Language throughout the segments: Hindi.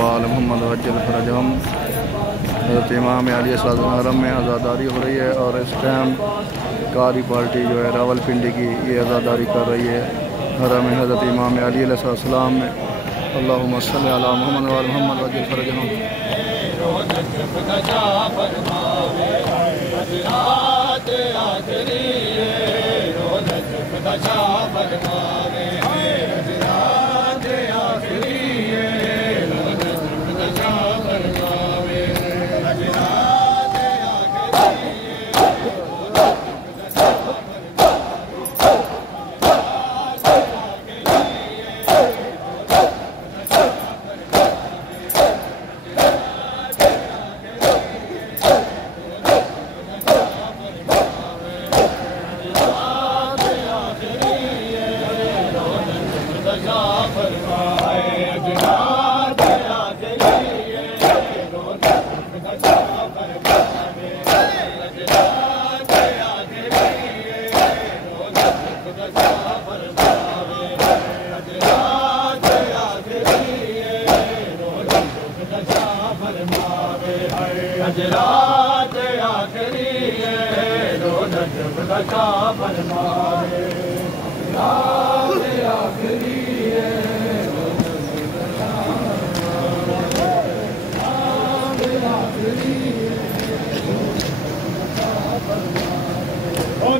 वाल मोहम्मद वज्जल फरजहम। हज़रत इमाम अली हरम में आज़ादारी हो रही है और इस टाइम कारी पार्टी जो है रावलपिंडी की ये आज़ादारी कर रही है हरम में हज़रत इमाम अली अलैहिस्सलाम में। अल्लाहुम्मा सल्लि अला मोहम्मद वाल मोहम्मद वज्जल फरजहम।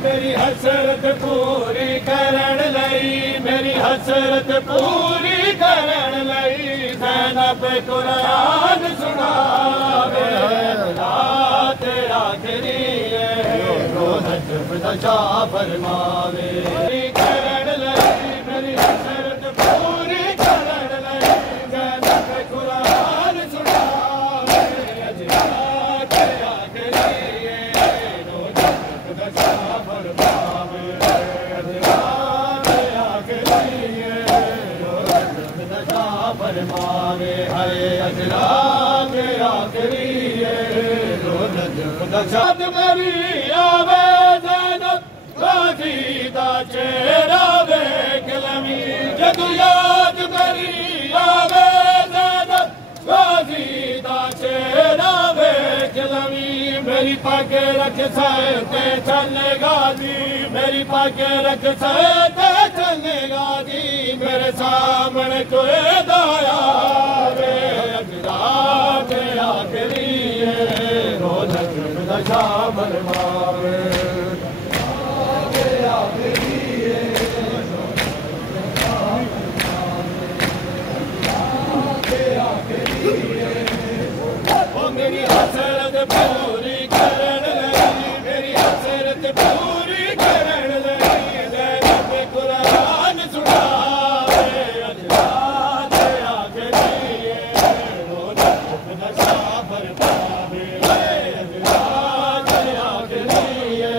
मेरी हसरत पूरी करण लई, मेरी हसरत पूरी करण लई, ज़ैनब कुरान सुनावे। रात आखिरी है रोज़त फ़ज़ा फरमावे। करण लई मेरी हसरत पूरी करण लई, ज़ैनब कुरान सुनावे। रात आखिरी है रोज़त फ़ज़ा फरमावे। हरे अजरात आखिरी रोज़त मेरी आवे ज़ैनब गाज़ी दा चेहरा देख लमी। जदू याद मेरी आवे ज़ैनब गाज़ी दा चेहरा देख लमी। मेरी पग रख सकते चले गाजी, मेरी पग रख सकते चले गाजी। मेरे सामने कोई दया वे अजरात आखिरी है रोज़त फ़ज़ा फरमावे। आखिरी है ओ मेरी हसरत पूरी करण लगी, मेरी हसरत पूरी करण लगी, ज़ैनब कुरान सुनावे। अजरात आखिरी है रोज़त फ़ज़ा फरमावे। अजरात आखिरी है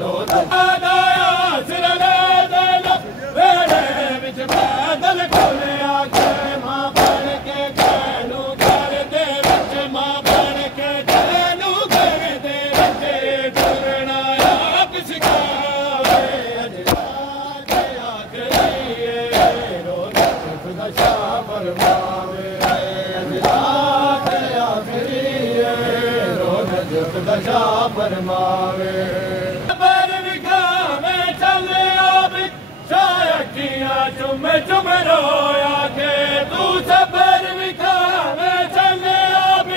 रोज़त आया सिरले ज़ैनब वेड़े विच पैदल खुले आके मां बन के कहलू कर दे विच, मां बन के कहलू कर दे विच, डरना आप सिखावे। अजरात आखिरी है रोज़त फ़ज़ा फरमावे। अजरात आखिरी है रोज़त फ़ज़ा फरमावे। पर विखा में चले आप शायकियां चुम चुम रोया के तू सबर विखा में चले आप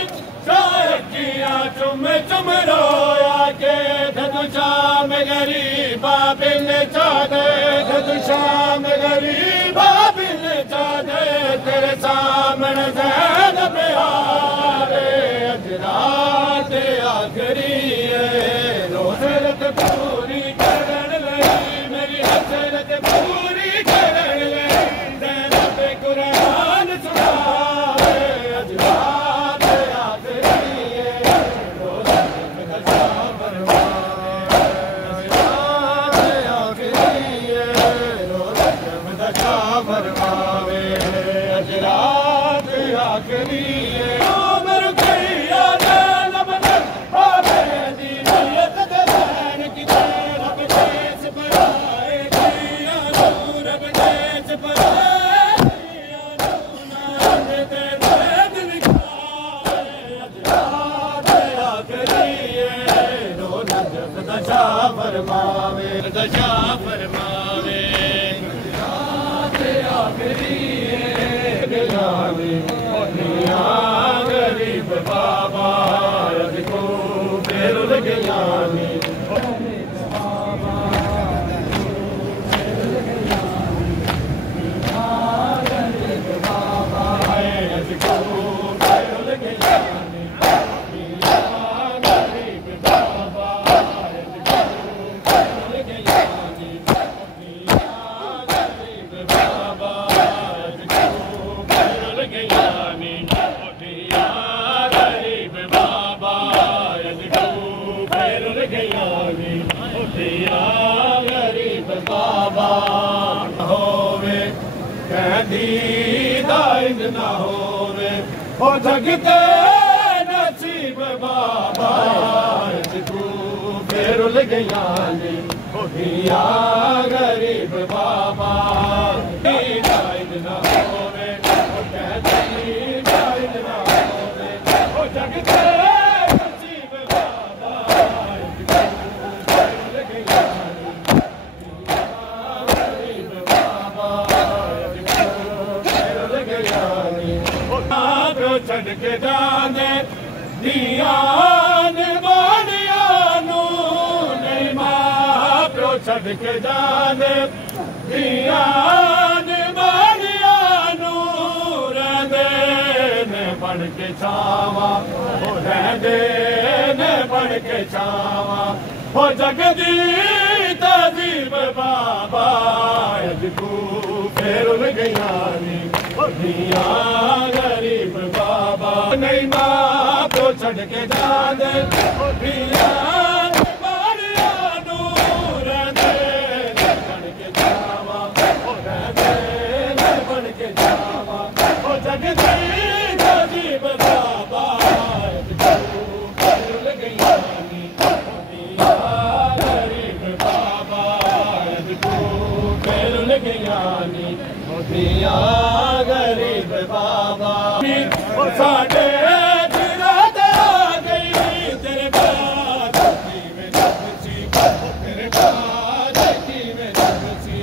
शायकियां चुम चुम रोया के। धदु शाम गरीबा बिन चादे, धदु शाम गरीबा बिन चादे, तेरे सामने ज़ैनब आवे। अजरात आखिरी है रोज़त पूरी करण लई, मेरी हसरत पूरी करण लई, ज़ैनब कुरान सुनावे। अजरात आखिरी है रोज़त फ़ज़ा फरमावे। अजरात आखिरी है रोज़त फ़ज़ा फरमावे। अजरात आखिरी है उमर कैया ज़ैनब ने आवे दी नियत दे ज़ैन की रब देश बनाए दिया नूर रब देश बनाए दिया नूर दे गरीब बाबा को फेर गया ना होवे हो जगते नसीब बाबा तू फेर गया हो दिया गरीब बाबा ना होवे हो कहती ना होवे हो जगते नसीब बाबा छड़ के जाने दियान बानिया नू नहीं मां प्यो छड़ के जाने दियान बानिया नू रहंदे ने बन के छावा हो रहंदे ने बन के छावा हो जगदी तजीब बाबा अजकू फेर गया दिया गरीब बाबा नहीं मां तो छड़ के जाने दिया बारिया नूर दे बन के जावा बन के जावा ओ जगदी गरीब बाबा दिया गरीब बाबा फेर गया दिया गरीब बाबा साडे रात आ गई तेरे बाद में जब सी तेरे बाद में जब सी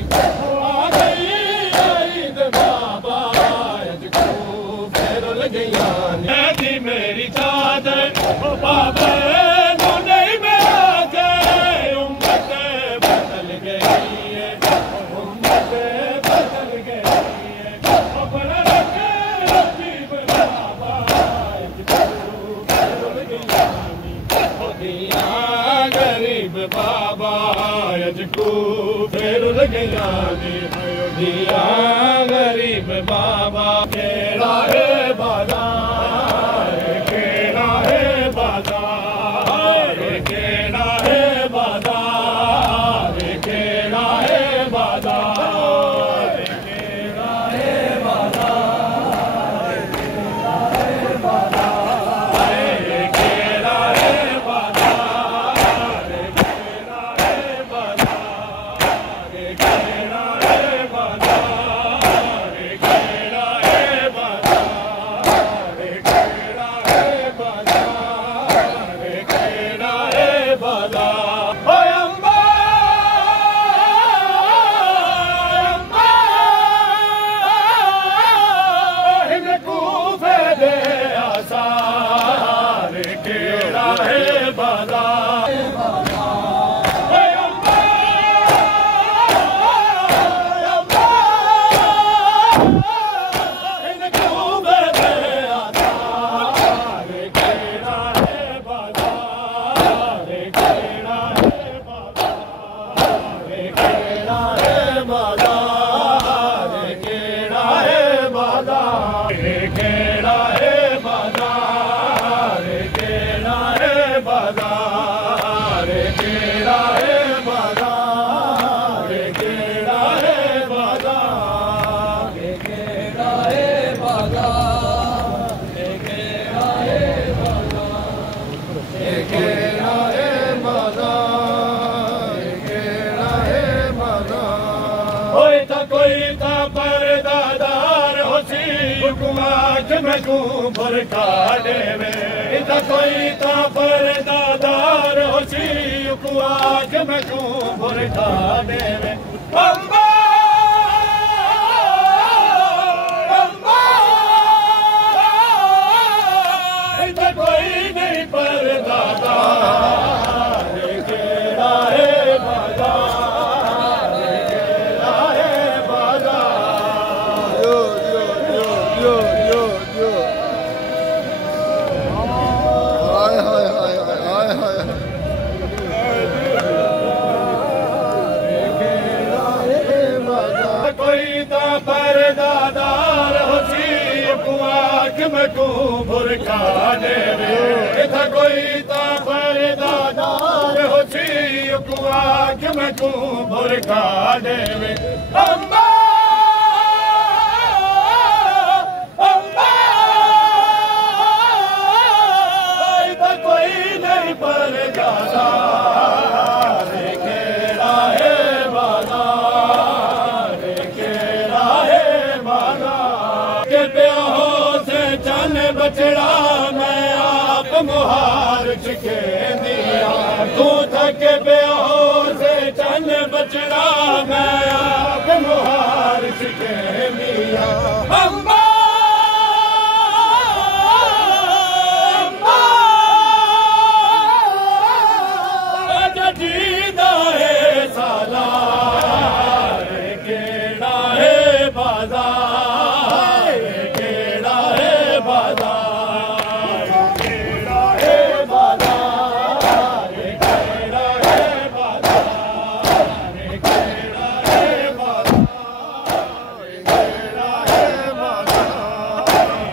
आ गई ईद बाबा अजको फेर गया दी मेरी चादर बाबा नहीं में आ गए उम्मत बदल गई है उम्मत बदल गई गरीब बाबा अजकू फेर गया दिया गरीब बाबा केड़ा है बाजार केड़ा है बाजार केड़ा है बाजार केड़ा है बाजार केड़ा है बाजार केड़ा है भरका देवे इता कोई ता पर दादार होसी कुआज में तू भरका देवे अम्बा अम्बा मैं को बुरका देवे था कोई ता फरदादार हो सी कुआ कि मैं को बुरका देवे अम्मा अम्मा तो कोई नहीं पर जाता रे केड़ा है बाजार रे केड़ा है बाजार के प्याहो से चन बछड़ा मैं आप मुहार छिके दिया तू थक प्याहो से चन बछड़ा मैं आप मुहार छिके दिया अम्मा जीदा है साला रे केड़ा है बाजार रे केड़ा है बाजार केड़ा है बाजार रे केड़ा है बाजार रे केड़ा है बाजार रे केड़ा है बाजार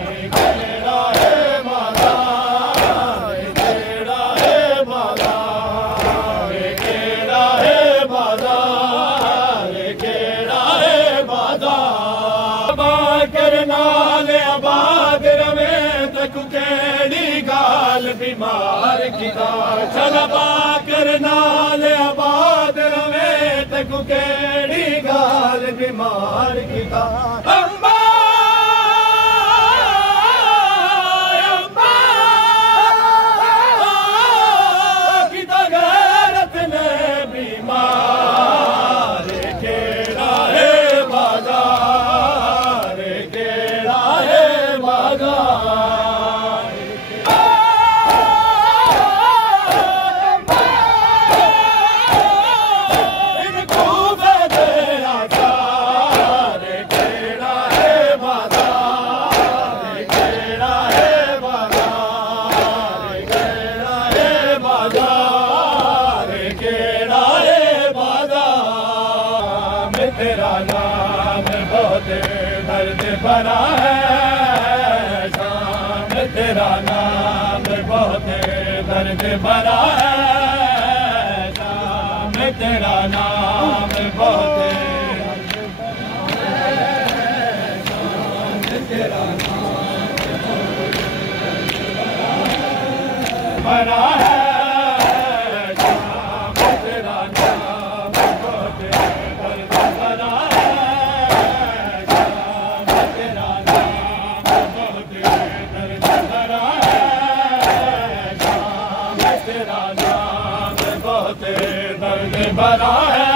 रे केड़ा है बाजार रे केड़ा है बाजार रे केड़ा है बाजार रे केड़ा है बाजार बाकर नाल आबाद रवे तक केड़ी गाल बीमार किदा चल बाकर नाल आबाद रवे तक केड़ी गाल बीमार किदा अम्मा अम्मा किदा गैरत ने बीमार केड़ा है बाजार केड़ा है बाजार इनको बदला केड़ा है बाजार केड़ा है बाजार केड़ा है बाजार केड़ा है बाजार में तेरा नाम बहुत दर्द भरा है शाम तेरा नाम बहुत दर्द भरा है शाम तेरा नाम बहुत तेरा नाम भरा है शाम तेरा नाम बहुत दर्द भरा है शाम तेरा नाम बहुत दर्द भरा है शाम तेरा नाम बहुत दर्द भरा है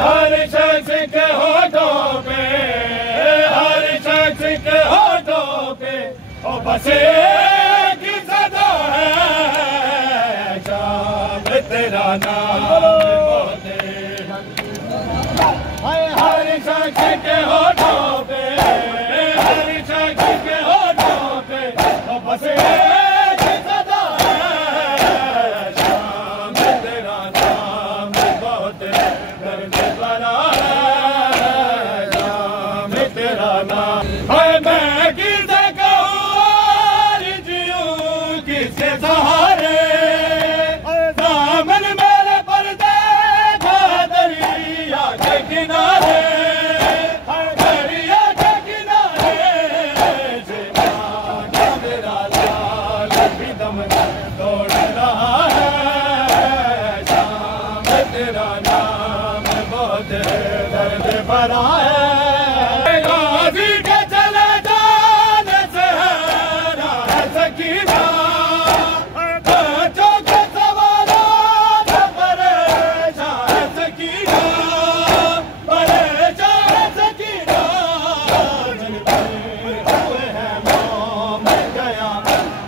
हर शख्स के होठों पे हर शख्स के होठों पे ओ बस एक सदा है शाम तेरा नाम बहुत हर शख्स के होठों पे हर शख्स के होठों पे ओ बस एक सदा है शाम तेरा नाम बहुत दर्द भरा है शाम तेरा नाम है मैं किसे कहूँ और जीऊँ किसके सहारे दामन मेरे पर्दे दरिया के किनारे दरिया के किनारे मेरा लाल भी दम तोड़ रहा है शाम तेरा नाम बहुत दर्द भरा है गाजी के चले जाने से है ना सकीना बच्चों के सवालों से परेशान सकीना परेशान सकीना हुए हैं मोम गया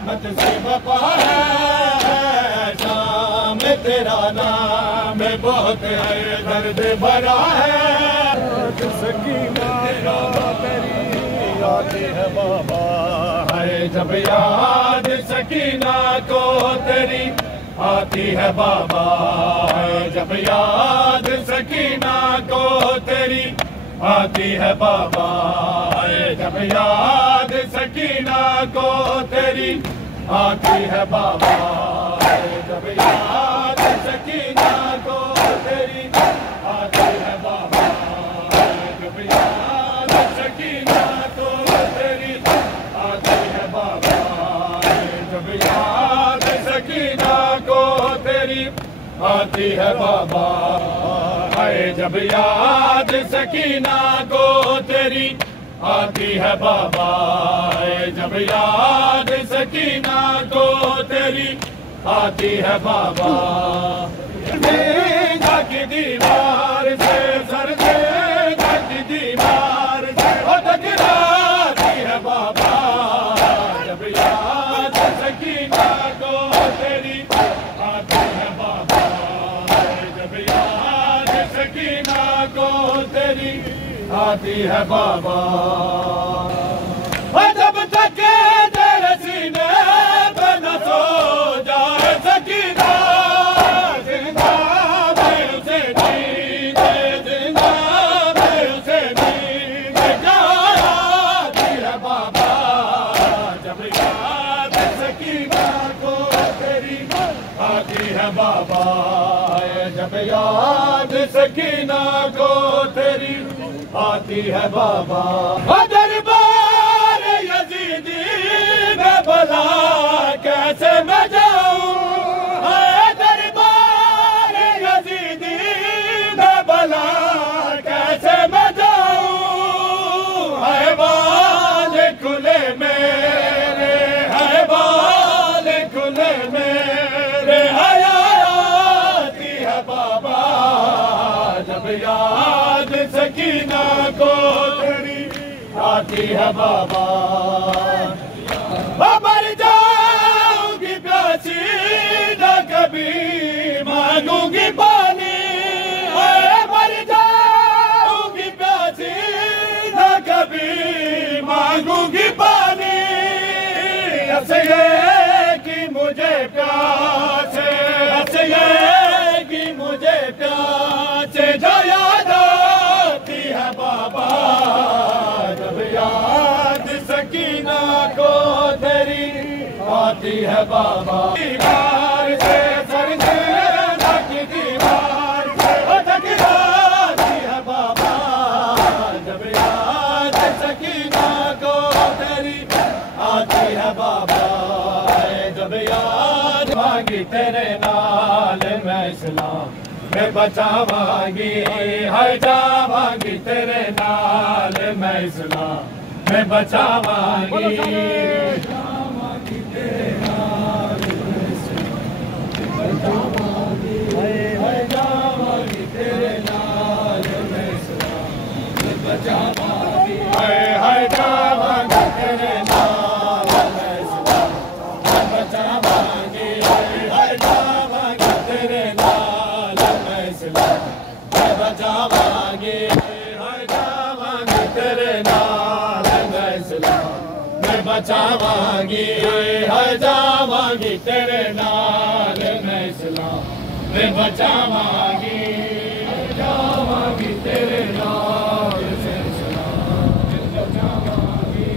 मत से बपा है शाम तेरा नाम बहुत दर्द भरा है सकीना तेरी आती है बाबा है जब याद सकीना को तेरी आती है बाबा है जब याद सकीना को तेरी आती है बाबा जब याद सकीना को तेरी, आती है बाबा जब याद सकीना को तेरी, आती है बाबा जब याद सकीना को तेरी, आती है बाबा जब याद सकीना को तेरी, आती है बाबा जब याद सकीना को तेरी, आती है बाबा जब याद सकीना को तेरी, आती है बाबा। की दीवार से सर से की दीवार से टकराती है बाबा जब याद सकीना को तेरी, आती है बाबा जब याद सकीना को तेरी, आती है बाबा। जब तक तेरे सीने पे न सो जाए सकीना, जिंदा मैं उसे जीते, जिंदा मैं उसे जीते जाती है बाबा जब याद सकीना को तेरी, आती है बाबा जब याद सकीना को तेरी, आती है बाबा। दरबार यजीदी में भला कैसे मैं जाऊं, दरबार यजीदी में भला कैसे मैं जाऊं, है बाल खुले मेरे, है बाल खुले मेरे, आती है बाबा जब याद सकीना को तेरी, आती है बाबा। मर जाऊंगी प्यासी न कभी मांगूंगी पानी, मर जाऊंगी प्यासी न कभी मांगूंगी पानी, ऐसे कि मुझे प्यासे, ऐसे कि मुझे प्यासे जो याद आती है बाबा जब याद सकीना को तेरी, आती है बाबा। दीवार से सर से की दीवार से टकराती है बाबा जब याद सकीना को तेरी, आती है बाबा जब याद। मांगी तेरे नाल मैं इस्लाम मैं बचावांगी, है जावांगी तेरे नाल मैं इस्लाम मैं बचावांगी, जावांगी तेरे नाल मैं इस्लाम बचावांगी, है जावांगी तेरे नाल मैं इस्लाम मैं बचावांगी, है जावांगी तेरे नाल मैं इस्लाम मैं बचावांगी, है जावांगी तेरे नाल मैं इस्लाम मैं बचावांगी, है जावांगी तेरे नाल मैं इस्लाम मैं बचावांगी, है जावांगी तेरे नाल मैं इस्लाम मैं बचावांगी, जावांगी तेरे नाल मैं इस्लाम मैं बचावांगी,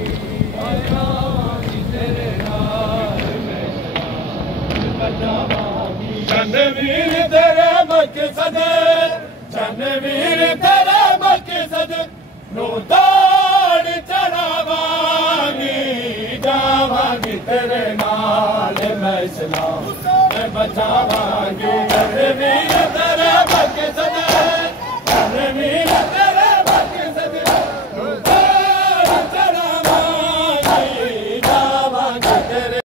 जावांगी तेरे नाल मैं इस्लाम मैं बचावांगी। चंदवीर तेरे मकसद, चंदवीर तेरे मकसद नो दौड़ चढ़ावांगी, जावांगी तेरे नाल मैं इस्लाम मैं बचावांगी, चंदवीर तेरे मकसद, चंदवीर तेरे मकसद नो दौड़ चढ़ावांगी, जावांगी तेरे